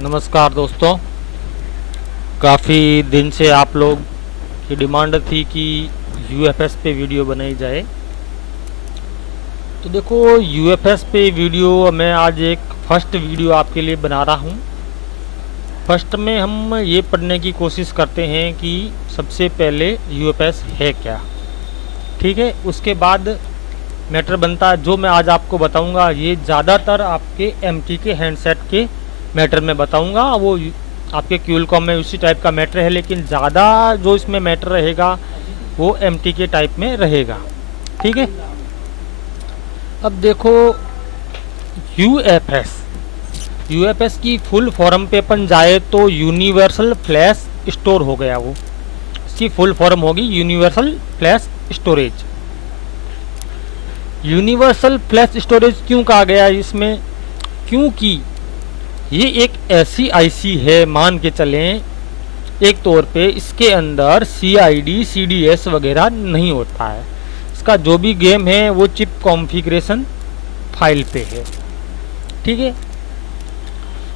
नमस्कार दोस्तों। काफ़ी दिन से आप लोग की डिमांड थी कि यूएफएस पे वीडियो बनाई जाए। तो देखो, यूएफएस पे वीडियो मैं आज एक फर्स्ट वीडियो आपके लिए बना रहा हूँ। फर्स्ट में हम ये पढ़ने की कोशिश करते हैं कि सबसे पहले यूएफएस है क्या। ठीक है, उसके बाद मैटर बनता है जो मैं आज आपको बताऊंगा। ये ज़्यादातर आपके एमटी के हैंडसेट के मैटर में बताऊंगा। वो आपके क्यूलकॉम में उसी टाइप का मैटर है, लेकिन ज़्यादा जो इसमें मैटर रहेगा वो एमटी के टाइप में रहेगा। ठीक है, अब देखो यूएफएस यूएफएस की फुल फॉर्म पे अपन जाए तो यूनिवर्सल फ्लैश स्टोर हो गया। वो इसकी फुल फॉर्म होगी universal flash storage. Universal flash storage क्यों कहा गया इसमें? क्योंकि ये एक ऐसी आईसी है, मान के चलें एक तौर पे इसके अंदर CID CDS वगैरह नहीं होता है। इसका जो भी गेम है वो चिप कॉन्फ़िगरेशन फाइल पे है। ठीक है।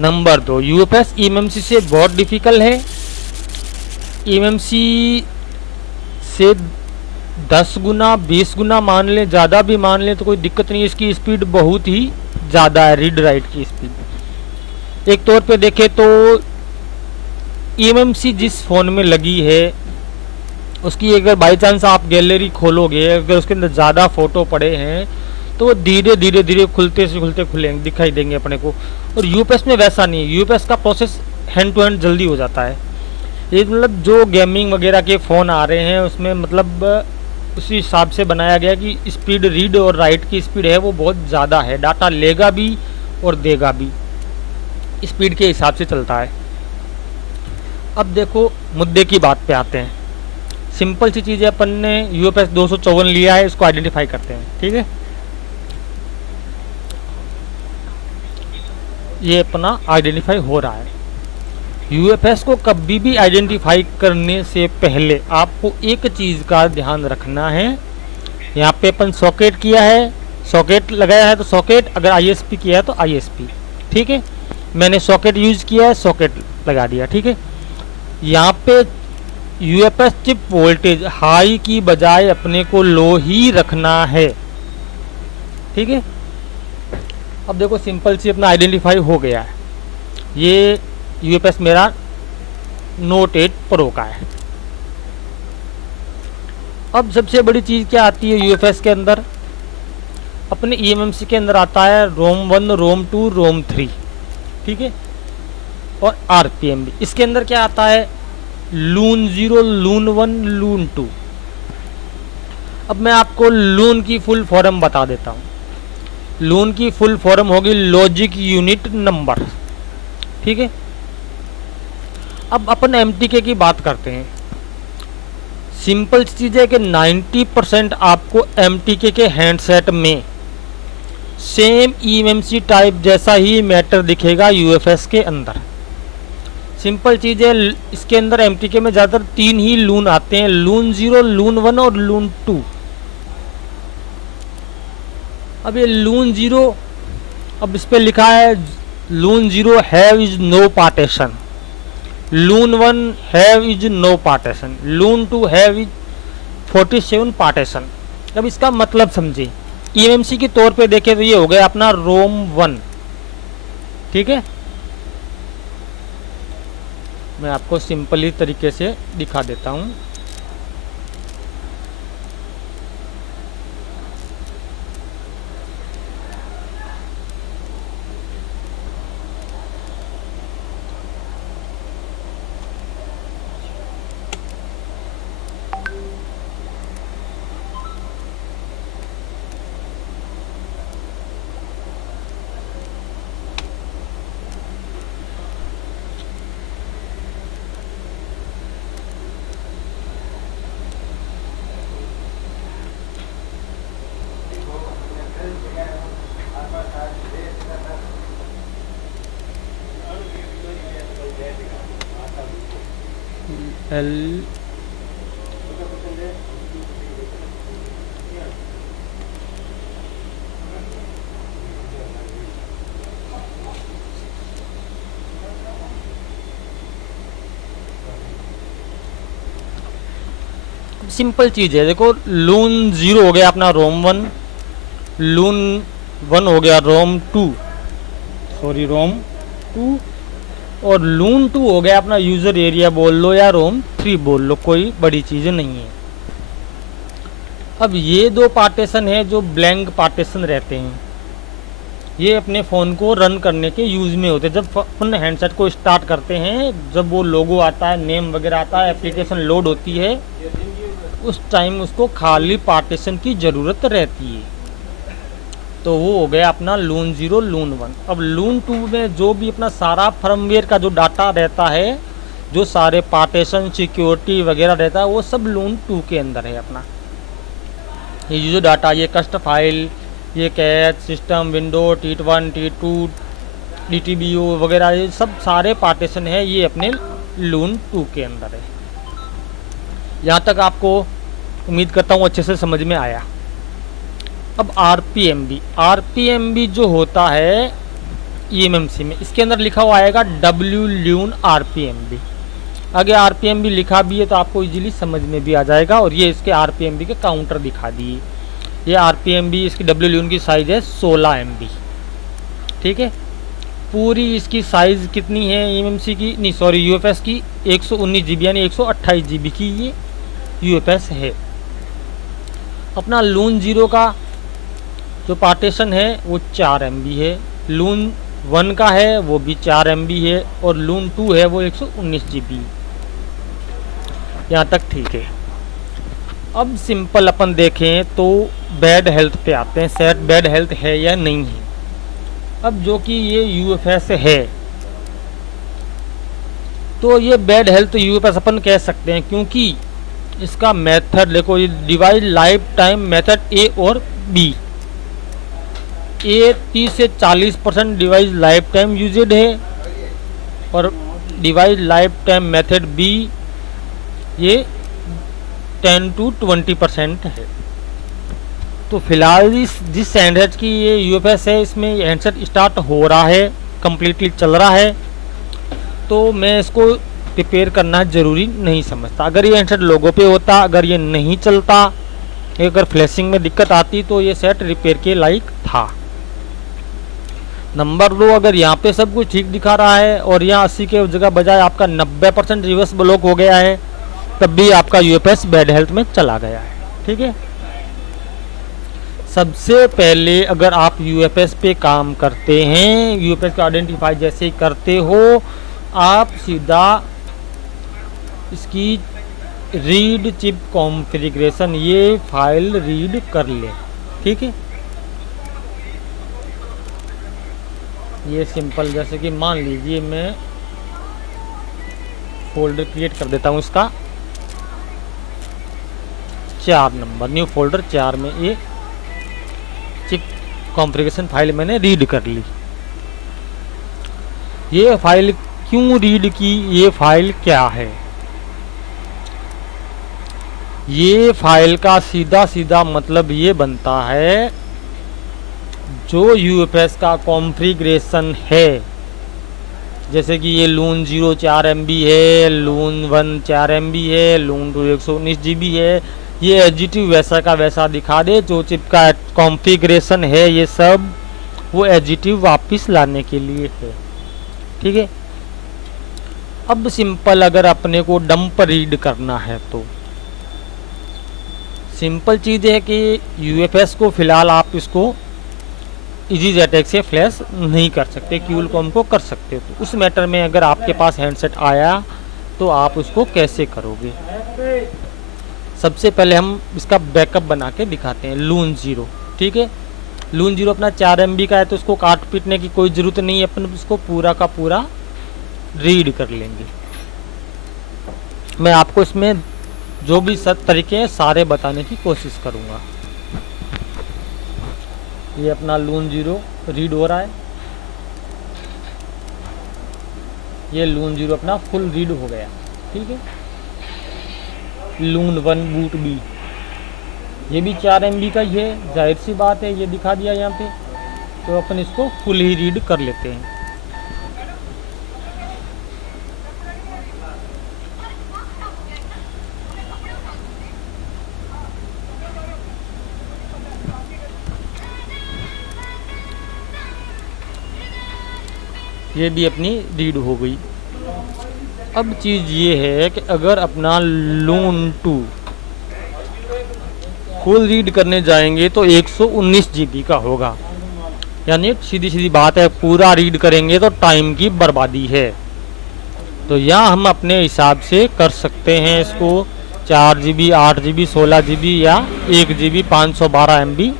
नंबर 2, यूएफएस eMMC से बहुत डिफ़िकल्ट है। eMMC से 10 गुना 20 गुना मान लें, ज़्यादा भी मान लें तो कोई दिक्कत नहीं है। इसकी स्पीड बहुत ही ज़्यादा है, रीड राइट की स्पीड। एक तौर पे देखें तो eMMC जिस फ़ोन में लगी है उसकी अगर बाई चांस आप गैलरी खोलोगे, अगर उसके अंदर ज़्यादा फ़ोटो पड़े हैं तो वो धीरे धीरे खुलते से खुलते खुलेंगे, दिखाई देंगे अपने को। और यूएफएस में वैसा नहीं है। यूएफएस का प्रोसेस हैंड टू हैंड जल्दी हो जाता है। ये मतलब जो गेमिंग वगैरह के फ़ोन आ रहे हैं उसमें मतलब उसी हिसाब से बनाया गया कि स्पीड रीड और राइट की स्पीड है वो बहुत ज़्यादा है। डाटा लेगा भी और देगा भी, स्पीड के हिसाब से चलता है। अब देखो मुद्दे की बात पे आते हैं। सिंपल सी चीज़ है, अपन ने यूएफएस 254 लिया है, इसको आइडेंटिफाई करते हैं। ठीक है, ये अपना आइडेंटिफाई हो रहा है। यूएफएस को कभी भी आइडेंटिफाई करने से पहले आपको एक चीज़ का ध्यान रखना है। यहाँ पे अपन सॉकेट किया है, सॉकेट लगाया है तो सॉकेट, अगर आईएसपी किया है तो आईएसपी। ठीक है, मैंने सॉकेट यूज़ किया है, सॉकेट लगा दिया। ठीक है, यहाँ पे यूएफएस चिप वोल्टेज हाई की बजाय अपने को लो ही रखना है। ठीक है, अब देखो सिंपल सी अपना आइडेंटिफाई हो गया है। ये यूएफएस मेरा नोट 8 प्रो का है। अब सबसे बड़ी चीज़ क्या आती है यूएफएस के अंदर? अपने eMMC के अंदर आता है रोम 1, रोम 2, रोम 3। ठीक है, और आरपीएम भी। इसके अंदर क्या आता है? लून 0, लून 1, लून 2। अब मैं आपको लून की फुल फॉर्म बता देता हूँ। लून की फुल फॉर्म होगी लॉजिक यूनिट नंबर। ठीक है, अब अपन एमटीके की बात करते हैं। सिंपल चीज़ है कि 90% आपको एमटीके के हैंडसेट में सेम eMMC टाइप जैसा ही मैटर दिखेगा यूएफएस के अंदर। सिंपल चीज़ है, इसके अंदर एमटीके में ज़्यादातर 3 ही लून आते हैं, लून 0, लून 1 और लून 2। अब ये लून 0, अब इस पे लिखा है LUN 0 have is no partition, LUN 1 have is no partition, LUN 2 have is 47 partition. अब इसका मतलब समझिए, eMMC के तौर पे देखें तो ये हो गया अपना रोम 1। ठीक है, मैं आपको सिंपली तरीके से दिखा देता हूँ। एल सिंपल चीज़ है, देखो लून 0 हो गया अपना रोम 1, लून 1 हो गया रोम 2, सॉरी रोम 2, और लून 2 हो गया अपना यूज़र एरिया बोल लो या रोम 3 बोल लो, कोई बड़ी चीज़ नहीं है। अब ये दो पार्टीशन है जो ब्लैंक पार्टीशन रहते हैं, ये अपने फ़ोन को रन करने के यूज़ में होते हैं। जब अपन हैंडसेट को स्टार्ट करते हैं, जब वो लोगो आता है, नेम वगैरह आता है, एप्लीकेशन लोड होती है, उस टाइम उसको खाली पार्टीशन की ज़रूरत रहती है। तो वो हो गया अपना लून 0 लून 1। अब लून 2 में जो भी अपना सारा फर्मवेयर का जो डाटा रहता है, जो सारे पार्टीशन सिक्योरिटी वगैरह रहता है, वो सब लून 2 के अंदर है अपना। ये जो डाटा, ये कस्ट फाइल, ये catch system window, T1 T2 DTBO वगैरह, ये सब सारे पार्टीशन है, ये अपने लून 2 के अंदर है। यहाँ तक आपको उम्मीद करता हूँ अच्छे से समझ में आया। अब आरपीएमबी जो होता है ईएमएमसी में, इसके अंदर लिखा हुआ आएगा W लून आरपीएमबी। आगे आरपीएमबी लिखा भी है तो आपको इजीली समझ में भी आ जाएगा। और ये इसके आरपीएमबी के काउंटर दिखा दिए। ये आरपीएमबी, इसकी W लून की साइज़ है 16 MB, ठीक है। पूरी इसकी साइज़ कितनी है ईएमएमसी की, नहीं सॉरी यूएफएस की, 119 GB यानी 128 GB की ये यूएफएस है। अपना लून 0 का जो पार्टीशन है वो 4 MB है, लून 1 का है वो भी 4 MB है, और लून 2 है वो 119 GB। यहाँ तक ठीक है। अब सिंपल अपन देखें तो बैड हेल्थ पे आते हैं, सेट बैड हेल्थ है या नहीं है। अब जो कि ये यूएफएस है, तो ये बैड हेल्थ यूएफएस अपन कह सकते हैं, क्योंकि इसका मेथड देखो, ये डिवाइस लाइफ टाइम मेथड ए और बी। ए 30 से 40% डिवाइस लाइफ टाइम यूजेड है, और device life time method be ये 10 to 20% है। तो फिलहाल जिस हैंडसेट की ये यूएफएस है, इसमें ये हैंडसेट स्टार्ट हो रहा है, कम्प्लीटली चल रहा है, तो मैं इसको रिपेयर करना ज़रूरी नहीं समझता। अगर ये हैंडसेट लोगों पे होता, अगर ये नहीं चलता, अगर फ्लैशिंग में दिक्कत आती, तो ये सेट रिपेयर के लायक था। नंबर 2, अगर यहाँ पे सब कुछ ठीक दिखा रहा है और यहाँ 80 के जगह बजाय आपका 90% रिवर्स ब्लॉक हो गया है, तब भी आपका यूएफएस बैड हेल्थ में चला गया है, ठीक है। सबसे पहले अगर आप यूएफएस पे काम करते हैं, यूएफएस को आइडेंटिफाई जैसे करते हो, आप सीधा इसकी रीड चिप कॉन्फ़िगरेशन ये फाइल रीड कर ले, ठीक है। ये सिंपल, जैसे कि मान लीजिए मैं फोल्डर क्रिएट कर देता हूँ इसका 4 नंबर, न्यू फोल्डर 4 में ये चिप कॉन्फ़िगरेशन फाइल मैंने रीड कर ली। ये फाइल क्यों रीड की, ये फाइल क्या है, ये फाइल का सीधा सीधा मतलब ये बनता है, जो यूएफएस का कॉन्फ़िगरेशन है, जैसे कि ये लून 0 4 MB है, लून 1 4 MB है, लून 2 119 GB है, ये एग्जीक्यूटिव वैसा का वैसा दिखा दे। जो चिप का कॉन्फ़िगरेशन है ये सब वो एग्जीक्यूटिव वापस लाने के लिए है, ठीक है। अब सिंपल अगर अपने को डंप रीड करना है तो सिंपल चीज़ है कि यूएफएस को फ़िलहाल आप इसको EasyJet से फ्लैश नहीं कर सकते, क्यूलकॉम को कर सकते हो। तो उस मैटर में अगर आपके पास हैंडसेट आया तो आप उसको कैसे करोगे। सबसे पहले हम इसका बैकअप बना के दिखाते हैं लून 0, ठीक है। लून 0 अपना 4 MB का है, तो उसको काट पीटने की कोई ज़रूरत नहीं है, अपन उसको पूरा का पूरा रीड कर लेंगे। मैं आपको इसमें जो भी सब तरीके हैं सारे बताने की कोशिश करूँगा। ये अपना लून 0 रीड हो रहा है, ये लून 0 अपना फुल रीड हो गया, ठीक है। लून 1 बूट बी, ये भी 4 MB का ही है, जाहिर सी बात है, ये दिखा दिया यहाँ पे, तो अपन इसको फुल ही रीड कर लेते हैं। ये भी अपनी रीड हो गई। अब चीज़ ये है कि अगर अपना लून 2 फुल रीड करने जाएंगे तो 119 GB का होगा, यानी सीधी सीधी बात है, पूरा रीड करेंगे तो टाइम की बर्बादी है। तो यहाँ हम अपने हिसाब से कर सकते हैं इसको 4 GB, 8 GB, 16 GB या 1 GB 512 MB,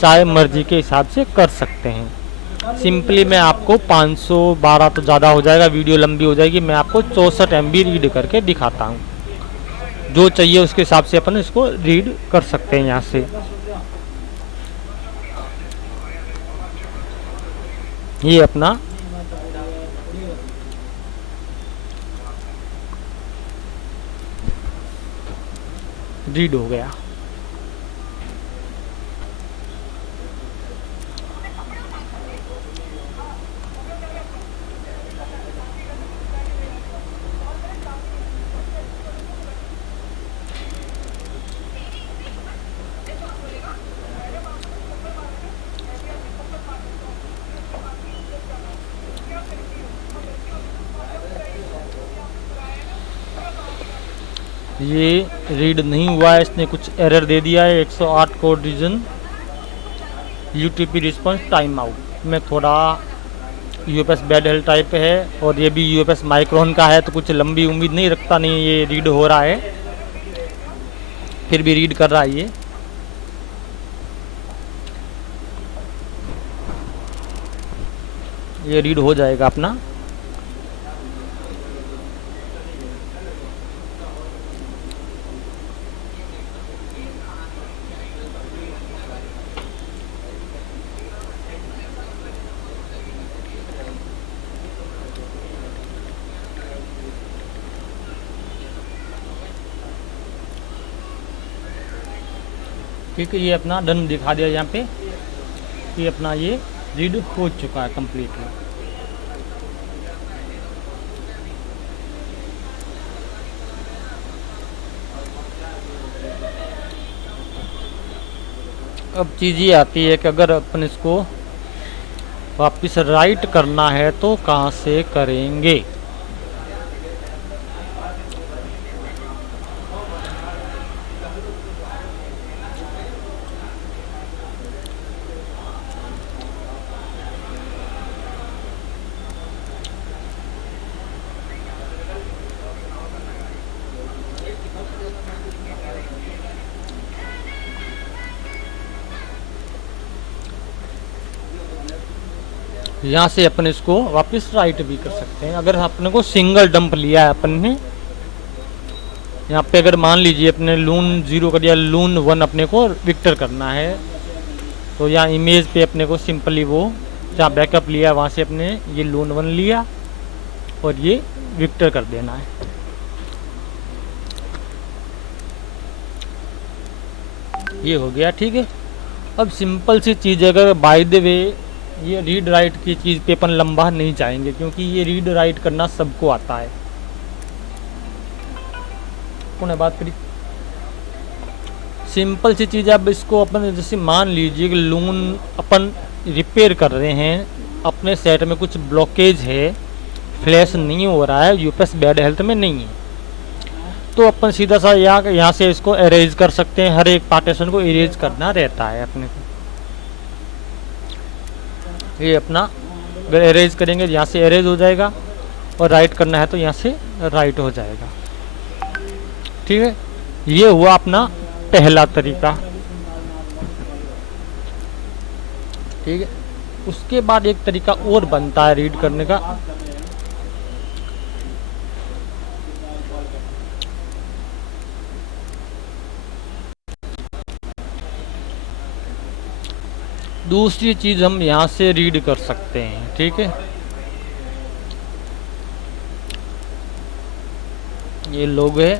चाहे मर्जी के हिसाब से कर सकते हैं। सिंपली मैं आपको 512 तो ज़्यादा हो जाएगा, वीडियो लंबी हो जाएगी, मैं आपको 64 MB रीड करके दिखाता हूँ। जो चाहिए उसके हिसाब से अपन इसको रीड कर सकते हैं। यहाँ से ये अपना रीड हो गया। ये रीड नहीं हुआ है, इसने कुछ एरर दे दिया है। 108 code reason UTP response time out में थोड़ा यूएफएस बैड हेल्थ टाइप है, और ये भी यूएफएस माइक्रोन का है, तो कुछ लंबी उम्मीद नहीं रखता, नहीं ये रीड हो रहा है, फिर भी रीड कर रहा है। ये रीड हो जाएगा अपना। ठीक है, ये अपना डन दिखा दिया यहाँ पे कि अपना ये रीड हो चुका है कम्प्लीटली। अब चीज़ ये आती है कि अगर अपन इसको वापस राइट करना है तो कहाँ से करेंगे। यहाँ से अपन इसको वापस राइट भी कर सकते हैं। अगर अपने को सिंगल डंप लिया है अपन ने, यहाँ पे अगर मान लीजिए अपने लून 0 कर दिया, लून 1 अपने को विक्टर करना है, तो यहाँ इमेज पे अपने को सिंपली वो जहाँ बैकअप लिया है वहाँ से अपने ये लून 1 लिया और ये विक्टर कर देना है। ये हो गया, ठीक है। अब सिंपल सी चीज़, अगर बाय द वे ये रीड राइट की चीज़ पे अपन लंबा नहीं जाएंगे, क्योंकि ये रीड राइट करना सबको आता है। कौन बात करी, सिंपल सी चीज़। अब इसको अपन जैसे मान लीजिए कि लून अपन रिपेयर कर रहे हैं, अपने सेट में कुछ ब्लॉकेज है, फ्लैश नहीं हो रहा है, यूपीएस बैड हेल्थ में नहीं है, तो अपन सीधा सा यहाँ से इसको एरेज कर सकते हैं। हर एक पार्टीशन को इरेज करना रहता है अपने को। ये अपना अगर एरेज करेंगे यहाँ से एरेज हो जाएगा, और राइट करना है तो यहाँ से राइट हो जाएगा, ठीक है। ये हुआ अपना पहला तरीका, ठीक है। उसके बाद एक तरीका और बनता है रीड करने का। दूसरी चीज़ हम यहाँ से रीड कर सकते हैं, ठीक है। ये लोग है,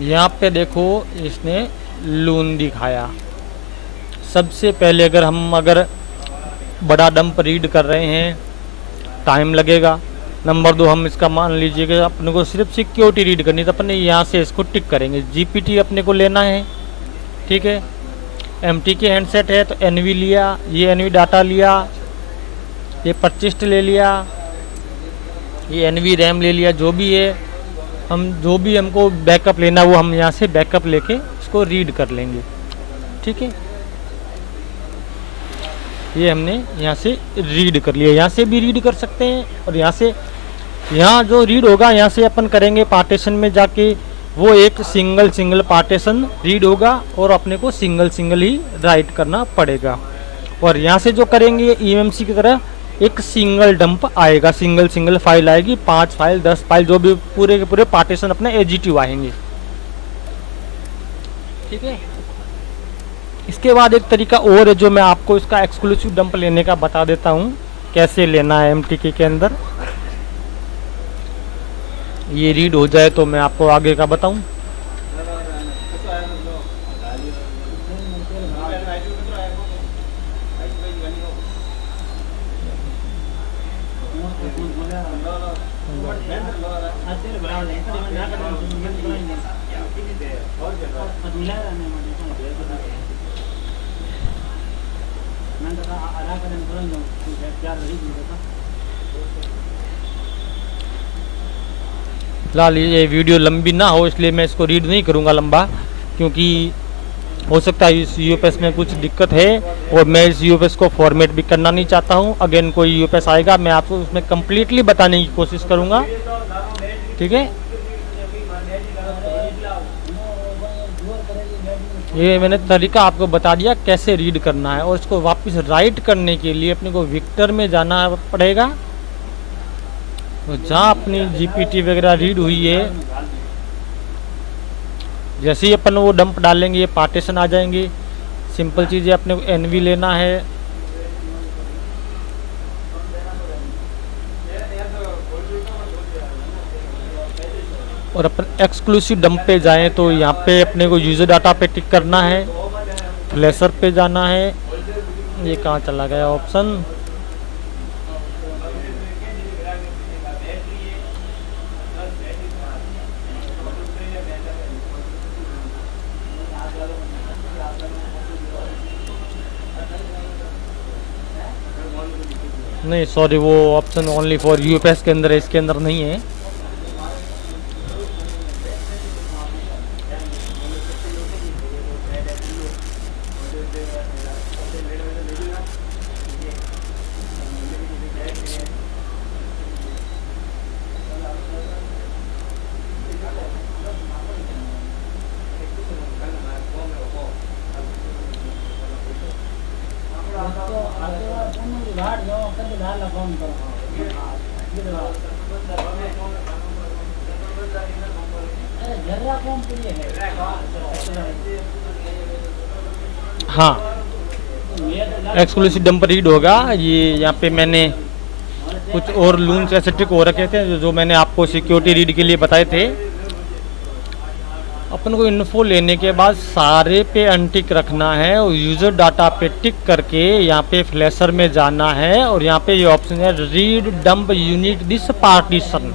यहाँ पे देखो इसने लून दिखाया। सबसे पहले अगर बड़ा डंप रीड कर रहे हैं टाइम लगेगा, नंबर 2 हम इसका मान लीजिए कि अपने को सिर्फ सिक्योरिटी रीड करनी है, तो अपने यहाँ से इसको टिक करेंगे। जीपीटी अपने को लेना है, ठीक है। एमटी के हैंडसेट है तो एनवी लिया, ये एनवी डाटा लिया, ये परचेस्ट ले लिया, ये एनवी रैम ले लिया, जो भी है हम जो भी हमको बैकअप लेना वो हम यहाँ से बैकअप लेके इसको रीड कर लेंगे, ठीक है। ये हमने यहाँ से रीड कर लिया, यहाँ से भी रीड कर सकते हैं और यहाँ से, यहाँ जो रीड होगा यहाँ से अपन करेंगे पार्टीशन में जाके, वो एक सिंगल पार्टीशन रीड होगा और अपने को सिंगल ही राइट करना पड़ेगा। और यहाँ से जो करेंगे ईएमएमसी की तरह एक सिंगल डंप आएगा, सिंगल फाइल आएगी, 5 फाइल 10 फाइल जो भी पूरे के पूरे पार्टीशन अपने एजीटिव आएंगे, ठीक है। इसके बाद एक तरीका और है जो मैं आपको इसका एक्सक्लूसिव डंप लेने का बता देता हूँ, कैसे लेना है एमटीके के अंदर। ये रीड हो जाए तो मैं आपको आगे का बताऊं। फिलहाल ये वीडियो लंबी ना हो इसलिए मैं इसको रीड नहीं करूँगा लंबा, क्योंकि हो सकता है इस यूएफएस में कुछ दिक्कत है और मैं इस यूएफएस को फॉर्मेट भी करना नहीं चाहता हूँ। अगेन कोई यूएफएस आएगा मैं आपको उसमें कम्प्लीटली बताने की कोशिश करूँगा, ठीक है। ये मैंने तरीका आपको बता दिया कैसे रीड करना है, और इसको वापस राइट करने के लिए अपने को विक्टर में जाना पड़ेगा। तो जहाँ अपनी जीपीटी वगैरह रीड हुई है, जैसे ही अपन वो डंप डालेंगे ये पार्टीशन आ जाएंगे। सिंपल चीज़ है, अपने को एनवी लेना है, और अपन एक्सक्लूसिव डंप पे जाएं तो यहाँ पे अपने को यूज़र डाटा पे टिक करना है, फ्लैशर पे जाना है। ये कहाँ चला गया ऑप्शन, नहीं सॉरी वो ऑप्शन ओनली फॉर यूएफएस के अंदर है, इसके अंदर नहीं है। हाँ, एक्सक्लूसिव डंप रीड होगा। ये यहाँ पे मैंने कुछ और लून्स ऐसे ट्रिक हो रखे थे जो मैंने आपको सिक्योरिटी रीड के लिए बताए थे। अपन को इन्फो लेने के बाद सारे पे अनटिक रखना है और यूज़र डाटा पे टिक करके यहाँ पे फ्लैशर में जाना है, और यहाँ पे ये ऑप्शन है read dump unit this partition.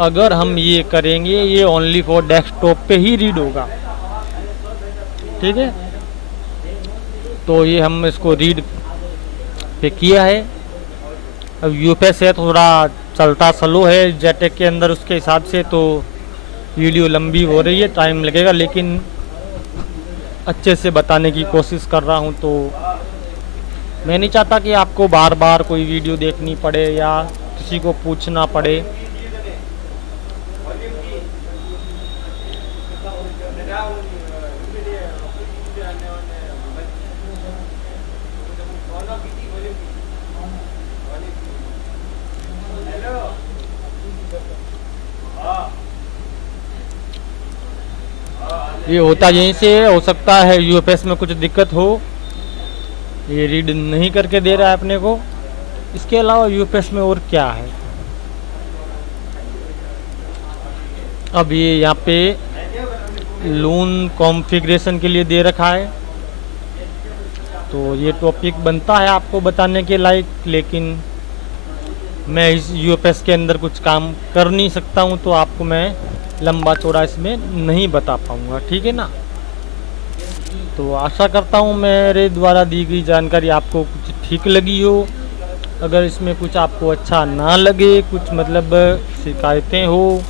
अगर हम ये करेंगे ये ओनली फॉर डेस्कटॉप पे ही रीड होगा, ठीक है। तो ये हम इसको रीड पे किया है। अब यूएफएस है थोड़ा चलता स्लो है जेटेक के अंदर, उसके हिसाब से तो वीडियो लंबी हो रही है, टाइम लगेगा, लेकिन अच्छे से बताने की कोशिश कर रहा हूँ। तो मैं नहीं चाहता कि आपको बार बार कोई वीडियो देखनी पड़े या किसी को पूछना पड़े। ये होता यहीं से हो सकता है यूएफएस में कुछ दिक्कत हो, ये रीड नहीं करके दे रहा है अपने को। इसके अलावा यूएफएस में और क्या है, अब ये यहाँ पे लून कॉन्फ़िगरेशन के लिए दे रखा है, तो ये टॉपिक बनता है आपको बताने के लायक, लेकिन मैं इस यूएफएस के अंदर कुछ काम कर नहीं सकता हूँ, तो आपको मैं लंबा चौड़ा इसमें नहीं बता पाऊँगा, ठीक है ना। तो आशा करता हूँ मेरे द्वारा दी गई जानकारी आपको कुछ ठीक लगी हो। अगर इसमें कुछ आपको अच्छा ना लगे, कुछ मतलब शिकायतें हो,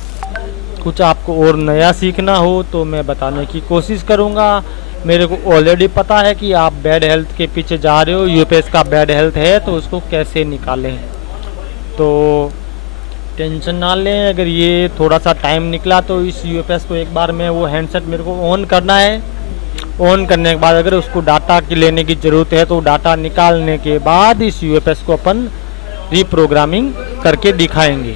कुछ आपको और नया सीखना हो, तो मैं बताने की कोशिश करूँगा। मेरे को ऑलरेडी पता है कि आप बैड हेल्थ के पीछे जा रहे हो, यूएफएस का बैड हेल्थ है तो उसको कैसे निकालें। तो टेंशन ना लें, अगर ये थोड़ा सा टाइम निकला तो इस यूएफएस को एक बार में वो हैंडसेट मेरे को ऑन करना है। ऑन करने के बाद अगर उसको डाटा की लेने की ज़रूरत है तो डाटा निकालने के बाद इस यूएफएस को अपन रीप्रोग्रामिंग करके दिखाएंगे।